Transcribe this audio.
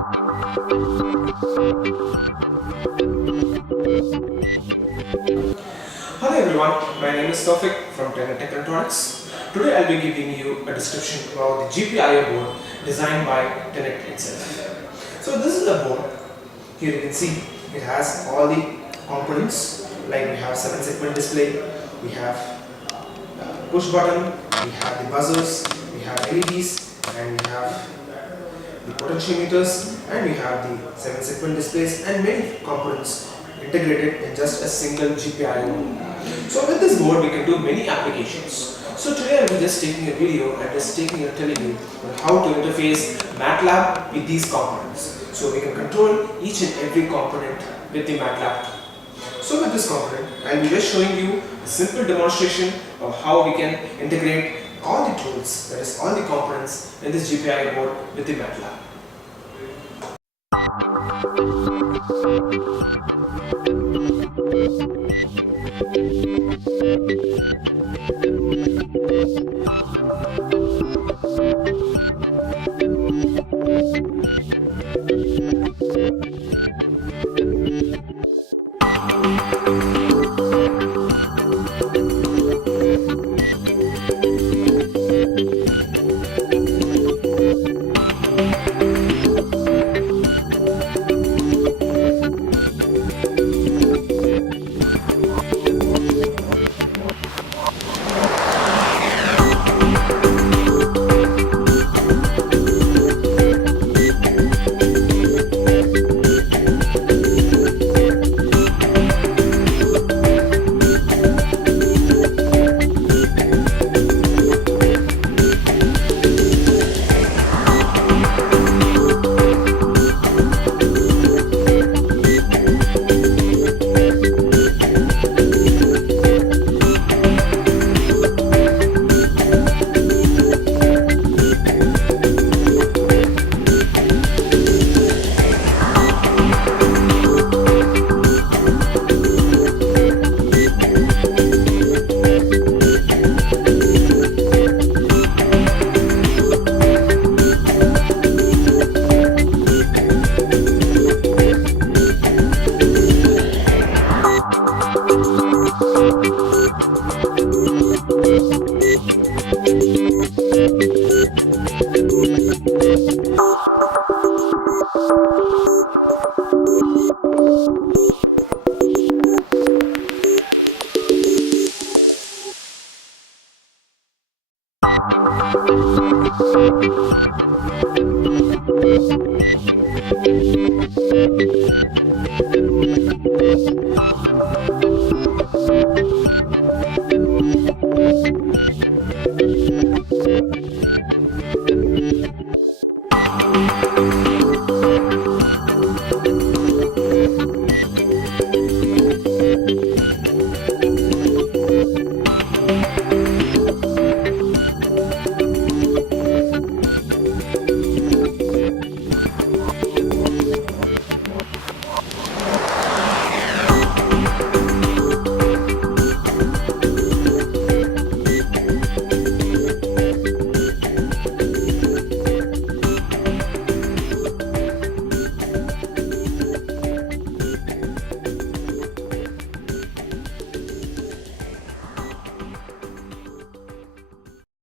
Hello everyone, my name is Tawfiq from Tenet Technetronics. Today I'll be giving you a description about the GPIO board designed by Tenet itself. So this is a board. Here you can see it has all the components, like we have 7-segment display, we have push button, we have the buzzers, we have LEDs, and we have the potentiometers, and we have the 7-segment displays and many components integrated in just a single GPIO. So with this board we can do many applications. So today I will be just taking a video and just telling you how to interface Matlab with these components. So we can control each and every component with the Matlab. So with this component I will be just showing you a simple demonstration of how we can integrate all the tools, that is all the components in this GPIO board with the Matlab.